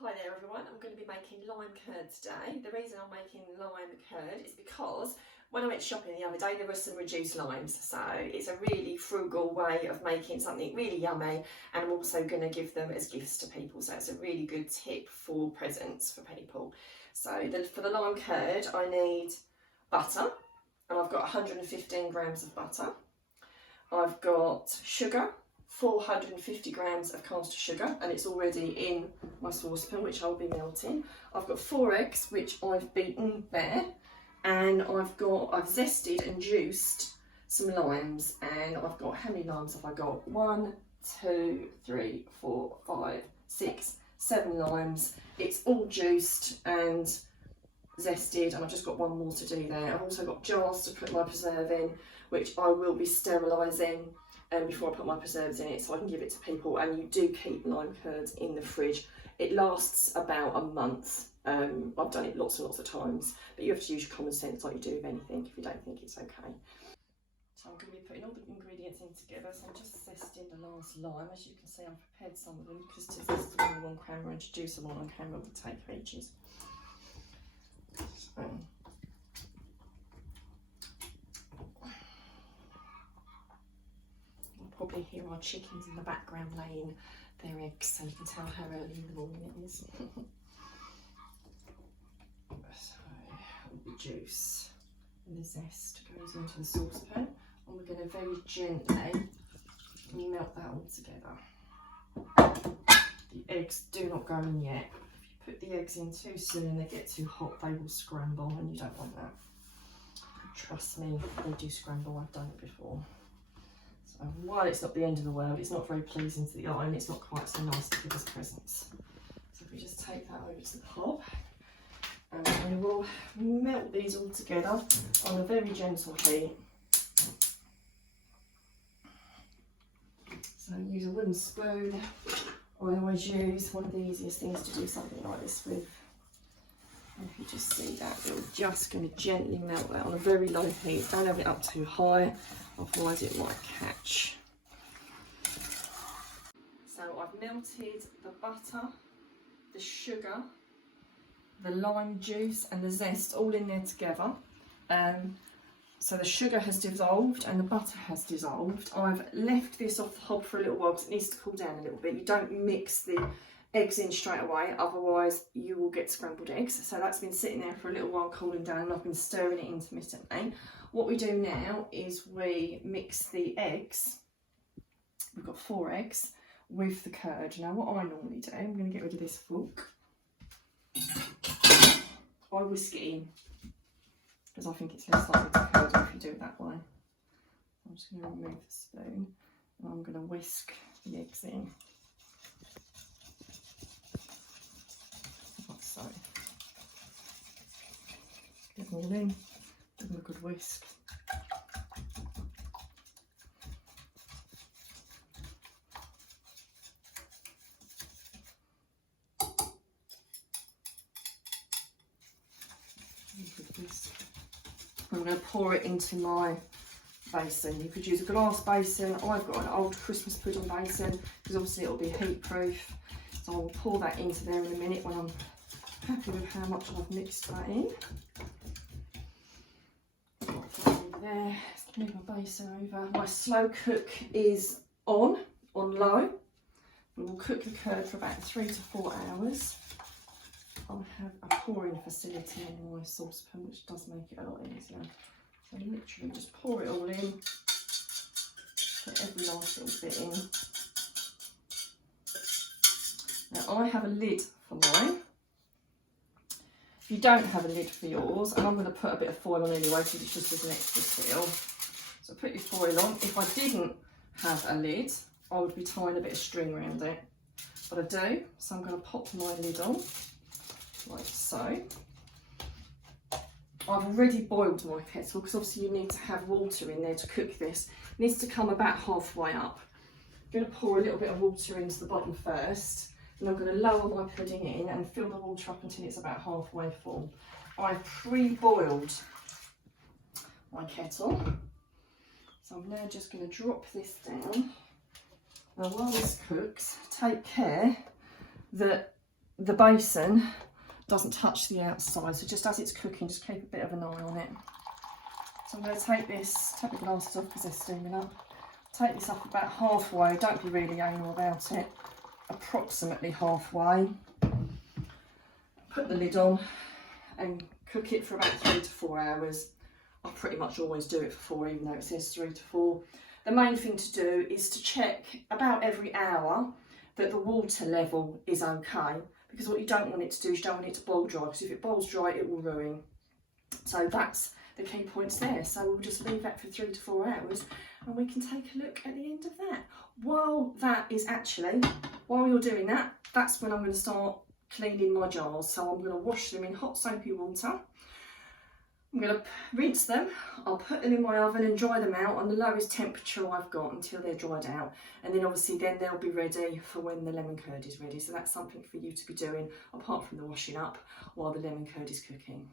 Hi there everyone, I'm going to be making lime curd today. The reason I'm making lime curd is because when I went shopping the other day there were some reduced limes, so it's a really frugal way of making something really yummy, and I'm also going to give them as gifts to people, so it's a really good tip for presents for people. So for the lime curd I need butter, and I've got 115 grams of butter. I've got sugar, 450 grams of caster sugar, and it's already in my saucepan which I'll be melting. I've got 4 eggs which I've beaten bare, and I've zested and juiced some limes, and I've got, how many limes have I got? 1, 2, 3, 4, 5, 6, 7 limes. It's all juiced and zested, and I've just got one more to do there. I've also got jars to put my preserve in, which I will be sterilising before I put my preserves in it, so I can give it to people. And you do keep lime curds in the fridge. It lasts about a month. I've done it lots and lots of times, but you have to use your common sense like you do with anything if you don't think it's okay. So I'm going to be putting all the ingredients in together. So I'm just zesting the last lime. As you can see, I've prepared some of them because to zest them all on camera and to juice them all on camera will take ages. So, probably hear our chickens in the background laying their eggs, so you can tell how early in the morning it is. So the juice and the zest goes into the saucepan, and we're going to very gently melt that all together. The eggs do not go in yet. If you put the eggs in too soon and they get too hot, they will scramble, and you don't want that. Trust me, they do scramble. I've done it before. So while it's not the end of the world, it's not very pleasing to the eye, and it's not quite so nice to give us presents. So if we just take that over to the hob, and we will melt these all together on a very gentle heat. So use a wooden spoon. I always use one of the easiest things to do something like this with. And if you just see that, we're just going to gently melt that on a very low heat. Don't have it up too high, otherwise it might catch. So I've melted the butter, the sugar, the lime juice and the zest all in there together. So the sugar has dissolved and the butter has dissolved. I've left this off the hob for a little while because it needs to cool down a little bit. You don't mix the eggs in straight away, otherwise you will get scrambled eggs. So that's been sitting there for a little while cooling down, and I've been stirring it intermittently. What we do now is we mix the eggs. We've got 4 eggs with the curd. Now what I normally do, I'm going to get rid of this fork. I whisk it in because I think it's less likely to curd if you do it that way. I'm just going to remove the spoon and I'm going to whisk the eggs in. Like so. Get them all in, give them a good whisk. I'm going to pour it into my basin. You could use a glass basin. I've got an old Christmas pudding basin because obviously it will be heat proof. So I will pour that into there in a minute when I'm happy with how much I've mixed that in. There, let's move my basin over. My slow cook is on low. We will cook the curd for about 3 to 4 hours. I have a pouring facility in my saucepan, which does make it a lot easier. So literally just pour it all in, put every last little bit in. Now I have a lid for mine. If you don't have a lid for yours, and I'm going to put a bit of foil on anyway because it's just as an extra seal. So put your foil on. If I didn't have a lid, I would be tying a bit of string around it. But I do, so I'm going to pop my lid on. Like so. I've already boiled my kettle because obviously you need to have water in there to cook this. It needs to come about halfway up. I'm going to pour a little bit of water into the bottom first, and I'm going to lower my pudding in and fill the water up until it's about halfway full. I've pre-boiled my kettle, so I'm now just going to drop this down. Now while this cooks, take care that the basin doesn't touch the outside, so just as it's cooking, just keep a bit of an eye on it. So I'm going to take the glasses off because they're steaming up. Take this up about halfway, don't be really anal about it, approximately halfway. Put the lid on and cook it for about 3 to 4 hours. I pretty much always do it for 4, even though it says 3 to 4. The main thing to do is to check about every hour that the water level is okay, because what you don't want it to do is you don't want it to boil dry, because if it boils dry it will ruin. So that's the key points there. So we'll just leave that for 3 to 4 hours and we can take a look at the end of that. While you're doing that, that's when I'm going to start cleaning my jars. So I'm going to wash them in hot soapy water. I'm going to rinse them, I'll put them in my oven and dry them out on the lowest temperature I've got until they're dried out, and then obviously then they'll be ready for when the lemon curd is ready. So that's something for you to be doing apart from the washing up while the lemon curd is cooking.